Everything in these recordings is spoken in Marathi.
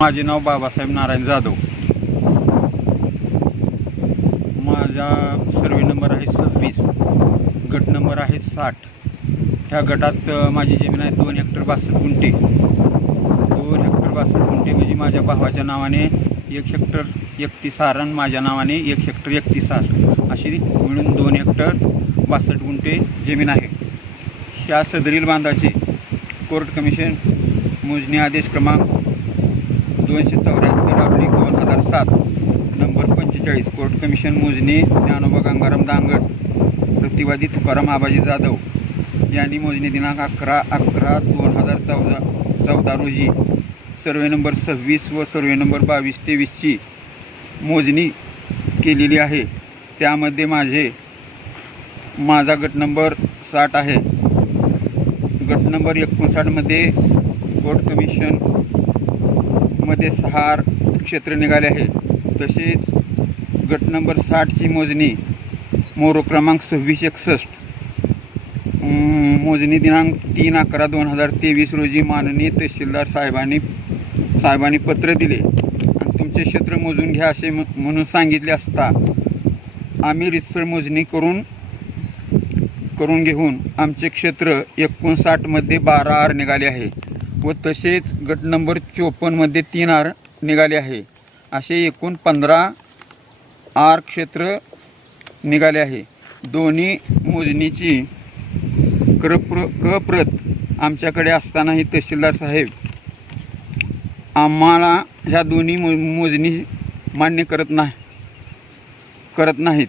माझे नाव बाबासाहेब नारायण जाधव। माझा सर्वे नंबर आहे 26, गट नंबर आहे 60। ह्या गटात माझी जमीन आहे 2 हेक्टर 62 गुंठे। 2 हेक्टर 62 गुंठे म्हणजे माझ्या भावाच्या नावाने 1 हेक्टर 31 आर आणि माझ्या नावाने 1 हेक्टर 31 आर अशी मिळून 2 हेक्टर 62 गुंठे जमीन आहे। ह्या सदरील बांधाचे कोर्ट कमिशन मोजणी आदेश क्रमांक 274/2007 नंबर 45 कोर्ट कमिशन मोजणी ज्ञानोबा गंगाराम दांगट प्रतिवादी तुकाराम आबाजी जाधव यांनी मोजणी दिनांक 11/11/2014 रोजी सर्वे नंबर 26 व सर्वे नंबर 22-23 ची मोजणी केलेली आहे। त्यामध्ये माझा गट नंबर 60 आहे। गट नंबर 59 मध्ये कोर्ट कमिशन मध्ये 6 क्षेत्र निघाले आहे। तसेच गट नंबर 60 ची मोजणी मोरो क्रमांक 2661 मोजणी दिनांक 3/11/2023 रोजी माननीय तहसीलदार साहेबांनी पत्र दिले आणि तुमचे क्षेत्र मोजून घ्या असे म्हणून सांगितले असता आम्ही रितसर मोजणी करून घेऊन आमचे क्षेत्र 59 मध्ये 12 आर निघाले आहे व तसेच गट नंबर 54 मध्ये 3 आर निघाले आहे। असे एकूण 15 आर क्षेत्र निघाले आहे। दोन्ही मोजणीची प्रत आमच्याकडे असतानाही तहसीलदार साहेब आम्हाला ह्या दोन्ही मोजणी मान्य करत नाहीत।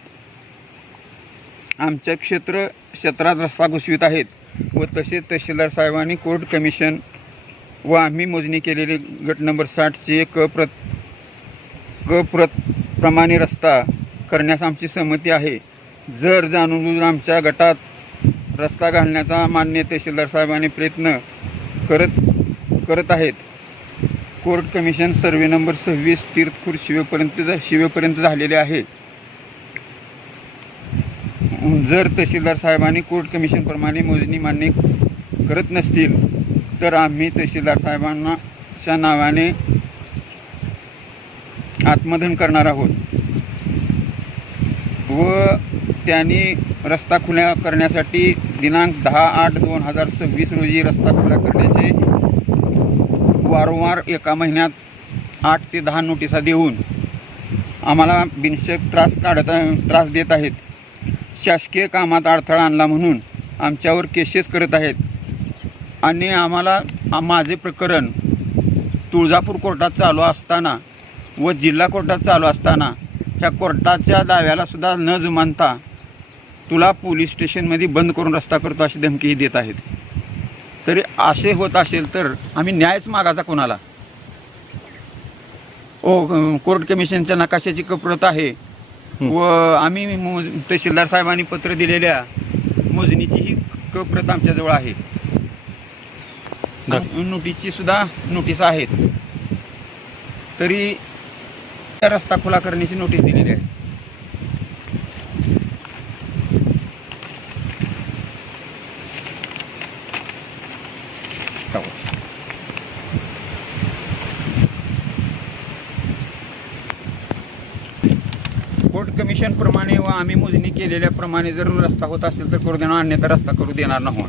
आमच्या क्षेत्रात रस्ता घुसवित आहेत व तसेच तहसीलदार साहेबांनी कोर्ट कमिशन व आम्ही मोजणी केलेले गट नंबर 60 चे प्रत प्रमाणे रस्ता करण्यास आमची सहमती आहे। जर जाणून आमच्या गटात रस्ता घालण्याचा मान्य तहसीलदार साहेबांनी प्रयत्न करत आहेत। कोर्ट कमिशन सर्वे नंबर 26 तीर्थखुर्द शिवेपर्यंत झालेले आहे। जर तहसीलदार साहेबांनी कोर्ट कमिशन प्रमाणे मोजणी मान्य करत नसतील तर आम्ही तहसीलदार साहेबांच्या नावाने आत्मदहन करणार आहोत व त्यांनी रस्ता खुला करण्यासाठी दिनांक 10/8/2026 रोजी रस्ता खुला करण्याचे वारंवार एका महिन्यात 8 ते 10 नोटिसा देऊन आम्हाला बिनशर्त त्रास देत आहेत। शासकीय कामात अडथळा आणला म्हणून आमच्यावर केसेस करत आहेत आणि माझे प्रकरण तुळजापूर कोर्टात चालू असताना व जिल्हा कोर्टात चालू असताना ह्या कोर्टाच्या दाव्याला सुद्धा न जुमानता तुला पोलीस स्टेशनमध्ये बंद करून रस्ता करतो अशी धमकीही देत आहेत। तरी असे होत असेल तर आम्ही न्यायच मागायचा कोणाला? कोर्ट कमिशनच्या नकाशाची प्रत आहे व आम्ही तहसीलदार साहेबांनी पत्र दिलेल्या मोजणीची ही प्रत आमच्याजवळ आहे। नोटीसची सुद्धा नोटीस आहेत तरी रस्ता खुला करण्याची नोटीस दिलेली आहे। कोर्ट कमिशन प्रमाणे व आम्ही मोजणी केलेल्या प्रमाणे जर रस्ता होत असेल तर करू देणार, अन्यथा रस्ता करू देणार नाही।